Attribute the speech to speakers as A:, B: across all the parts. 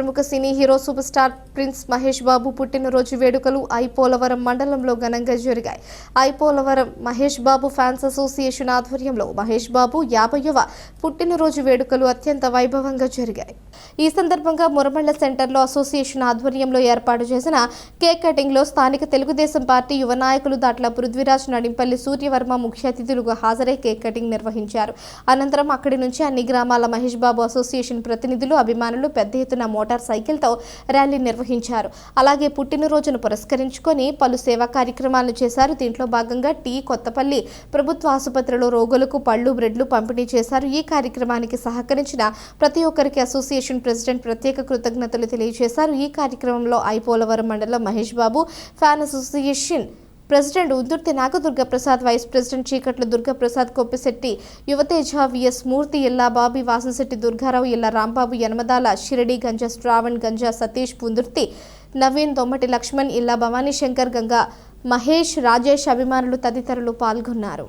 A: ప్రముఖ సినీ hero super star prince Mahesh Babu పుట్టినరోజు వేడుకలు ఐపోలవరం మండలంలో ఘనంగా జరిగాయి. ఐపోలవరం మహేష్ బాబు ఫ్యాన్స్ అసోసియేషన్ ఆధ్వర్యంలో మహేష్ బాబు యాభైవ పుట్టినరోజు వేడుకలు అత్యంత వైభవంగా జరిగాయి. ఈ సందర్భంగా మురమళ్ళ సెంటర్లో అసోసియేషన్ ఆధ్వర్యంలో ఏర్పాటు చేసిన కేక్ కటింగ్లో స్థానిక తెలుగుదేశం పార్టీ యువ నాయకులు దాట్ల పృథ్వీరాజ్ నడింపల్లి సూర్యవర్మ ముఖ్య అతిథులుగా హాజరై కేక్ కటింగ్ నిర్వహించారు. అనంతరం అక్కడి నుంచి అన్ని గ్రామాల మహేష్ బాబు అసోసియేషన్ ప్రతినిధులు అభిమానులు పెద్ద ఎత్తున మోటార్ మోటార్ సైకిల్తో ర్యాలీ నిర్వహించారు. అలాగే పుట్టినరోజును పురస్కరించుకొని పలు సేవా కార్యక్రమాలను చేశారు. దీంట్లో భాగంగా టీ కొత్తపల్లి ప్రభుత్వ ఆసుపత్రిలో రోగులకు పళ్ళు బ్రెడ్లు పంపిణీ చేశారు. ఈ కార్యక్రమానికి సహకరించిన ప్రతి ఒక్కరికి అసోసియేషన్ ప్రెసిడెంట్ ప్రత్యేక కృతజ్ఞతలు తెలియజేశారు. ఈ కార్యక్రమంలో ఐపోలవరం మండలం Mahesh Babu fan association president Udurthi Nagadurga Prasad vice president Cheekatla Durgaprasad Koppisetti Yuvateja VS Murthy Illa Bobby Vasamsetti Durgarao ఇల్లా రాంబాబు యనమదాల షిరడి గంజా శ్రావణ్ గంజా సతీష్ పుందుర్తి నవీన్ దొమ్మటి లక్ష్మణ్ ఇల్లా భవానీ శంకర్ గంగా మహేష్ రాజేష్ అభిమానులు తదితరులు పాల్గొన్నారు.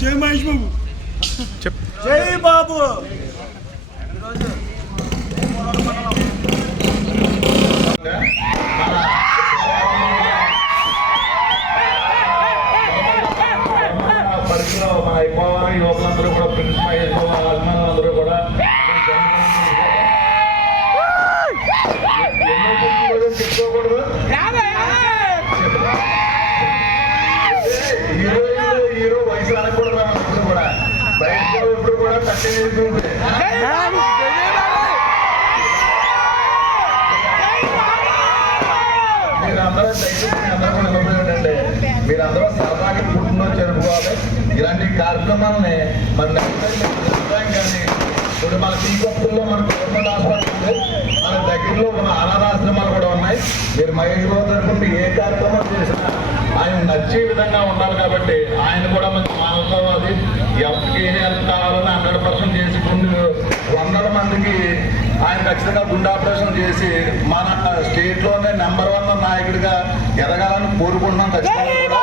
B: జై మహేష్ బాబు.
C: చెప్
B: జై బాబు.
D: పరిధిలో మన అయిపోవాలి యువకులందరూ కూడా ప్రిన్స్ మహేష్ బాబు అభిమానులందరూ కూడా పుట్టినరోజులు చెప్పుకోకూడదు హీరో హీరో హీరో వయసు అనకూడదు మనం ఎప్పుడు కూడా. బయటకు ఎప్పుడు కూడా ఉంటుంది మీరందరూ దయచేసి అందరూ కూడా మీరందరూ సరదాగా పుట్టినరోజు జరుపుకోవాలి. ఇలాంటి కార్యక్రమాలని మన బ్యాంక్ కానీ ఇప్పుడు మన టీ మన గవర్నమెంట్ హాస్పిటల్ మన దగ్గరలో ఉన్న అనాథాశ్రమాలు కూడా ఉన్నాయి. మీరు మహేష్ బాబు తరఫున ఏ కార్యక్రమం చేసినా ఆయన నచ్చే విధంగా ఉండాలి కాబట్టి ఆయన కూడా మంచి మానవతావాది. ఎవరికి ఏ హెల్ప్ కావాలని హండ్రెడ్ పర్సెంట్ చేసి వందల మందికి ఆయన ఖచ్చితంగా గుండె ఆపరేషన్ చేసి మన స్టేట్లోనే నెంబర్ వన్ నాయకుడిగా ఎదగాలని కోరుకుంటున్నాం ఖచ్చితంగా. కూడా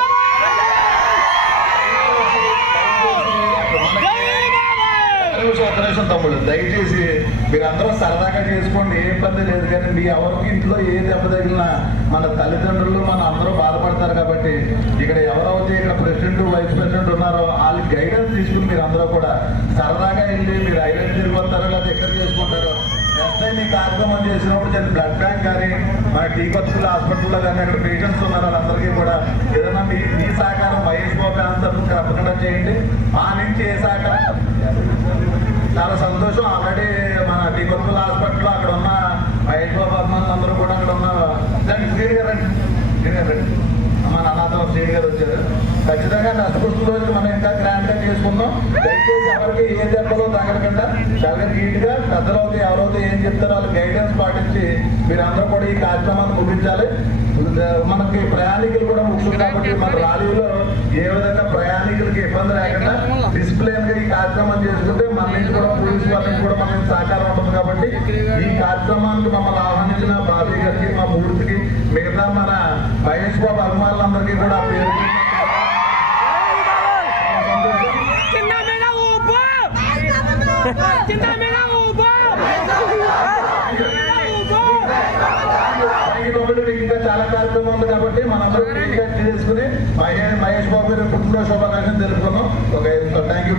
D: నిమిషం తమ్ముడు దయచేసి మీరందరూ సరదాగా చేసుకోండి ఏ ఇబ్బంది లేదు కానీ మీ ఎవరికి ఇంట్లో ఏ దెబ్బ తగిలినా మన తల్లిదండ్రులు మన అందరూ బాధపడతారు కాబట్టి ఇక్కడ ఎవరైతే ఇక్కడ ప్రెసిడెంట్ వైస్ ప్రెసిడెంట్ ఉన్నారో వాళ్ళకి గైడెన్స్ తీసుకుని మీరు అందరూ కూడా సరదాగా వెళ్ళి మీరు ఐలాండ్ తిరిగిపోతారో వస్తారో లేదా ఎక్కడ చేసుకుంటారో నెక్స్ట్ టైం ఈ కార్యక్రమం చేసినప్పుడు నేను బ్లడ్ బ్యాంక్ కానీ మన టీ కొత్తపల్లి హాస్పిటల్లో కానీ అక్కడ పేషెంట్స్ ఉన్నారు వాళ్ళందరికీ కూడా ఏదైనా మీ మీ సహకారం మహేష్ బాబు ఫ్యాన్స్ తరఫున తప్పకుండా చేయండి మా నుంచి ఏ సహకారం చాలా సంతోషం ఆల్రెడీ మన టీ కొత్తపల్లి హాస్పిటల్లో అక్కడ ఉన్న మహేష్ బాబు అభిమానులు అందరూ కూడా అక్కడ ఉన్న దానికి శ్రీడి గారు రండి. శ్రీడి గారు రండి. మన అనాథం శ్రీడి గారు వచ్చారు ఖచ్చితంగా నష్టపుస్తు రోజు మనం ఇంకా గ్రాండ్గా చేసుకుందాం? దయచేసి ఎవరికి ఏ దెబ్బలో తగలకుండా చాలా నీట్గా పెద్దలవుతే ఎవరైతే ఏం చెప్తారో వాళ్ళు గైడెన్స్ పాటించి మీరందరూ కూడా ఈ కార్యక్రమాన్ని ముగించాలి. మనకి ప్రయాణికులు కూడా ముఖ్యం కాబట్టి మన ర్యాలీలో ఏ విధంగా ప్రయాణికులకి ఇబ్బంది లేకుండా డిసిప్లిన్గా ఈ కార్యక్రమం చేసుకుంటే మన నుంచి కూడా పోలీస్ వారి నుంచి కూడా మనకి సహకారం ఉంటుంది కాబట్టి ఈ కార్యక్రమానికి మమ్మల్ని ఆహ్వానించిన బాబీ గారికి మా మూర్తికి మిగతా మన మహేష్ బాబు అభిమానులందరికీ కూడా పేరు కార్యక్రమం ఉంది కాబట్టి మనందరూ చేసుకుని మహేష్ మహేష్ బాబు గారి పుట్టినరోజు శుభాకాంక్షలు తెలుపుకున్నాం ఒక థ్యాంక్ యూ థ్యాంక్